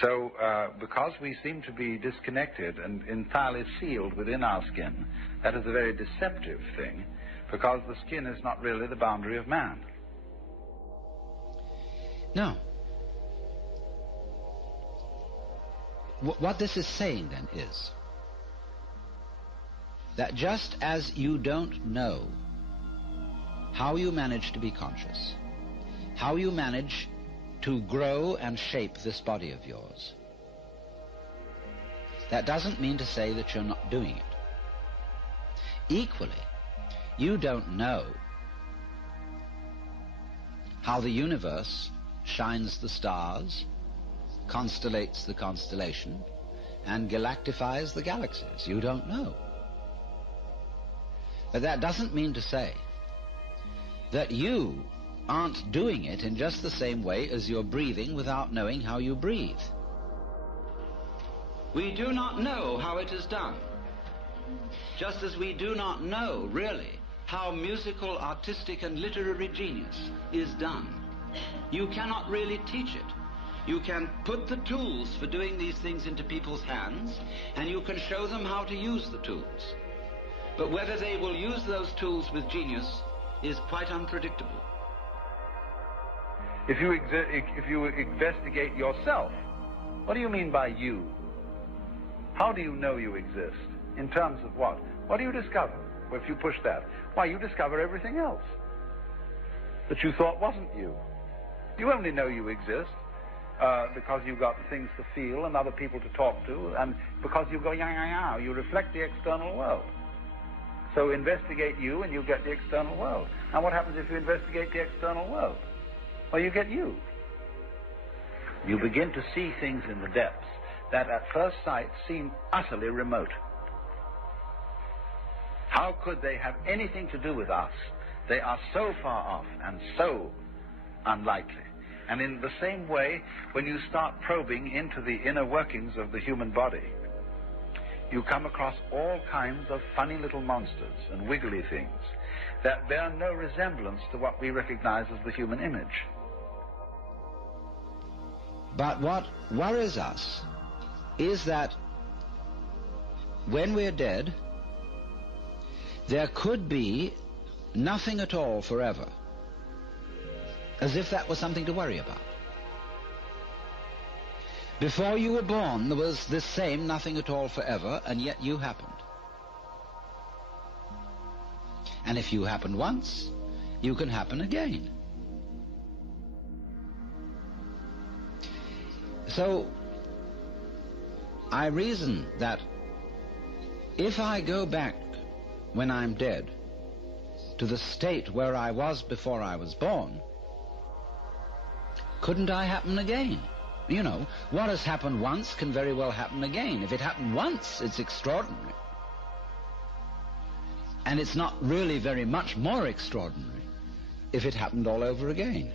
So, because we seem to be disconnected and entirely sealed within our skin, that is a very deceptive thing, because the skin is not really the boundary of man. No. What this is saying then is that just as you don't know how you manage to be conscious, how you manage to grow and shape this body of yours, that doesn't mean to say that you're not doing it. Equally, you don't know how the universe shines the stars, constellates the constellation, and galactifies the galaxies. You don't know. But that doesn't mean to say that you aren't doing it in just the same way as you're breathing without knowing how you breathe. We do not know how it is done, just as we do not know, really, how musical, artistic, and literary genius is done. You cannot really teach it. You can put the tools for doing these things into people's hands, and you can show them how to use the tools. But whether they will use those tools with genius is quite unpredictable. If you investigate yourself, what do you mean by you? How do you know you exist? In terms of what? What do you discover? Well, if you push that, why, you discover everything else that you thought wasn't you. You only know you exist because you've got things to feel and other people to talk to, and because you go, yeah, you reflect the external world. So investigate you and you get the external world. Now what happens if you investigate the external world? Well, you get you. You begin to see things in the depths that at first sight seem utterly remote. How could they have anything to do with us? They are so far off and so unlikely. And in the same way, when you start probing into the inner workings of the human body, you come across all kinds of funny little monsters and wiggly things that bear no resemblance to what we recognize as the human image. But what worries us is that when we're dead, there could be nothing at all forever, as if that was something to worry about. Before you were born, there was this same nothing at all forever, and yet you happened. And if you happen once, you can happen again. So, I reason that if I go back when I'm dead to the state where I was before I was born, couldn't I happen again? You know, what has happened once can very well happen again. If it happened once, it's extraordinary. And it's not really very much more extraordinary if it happened all over again.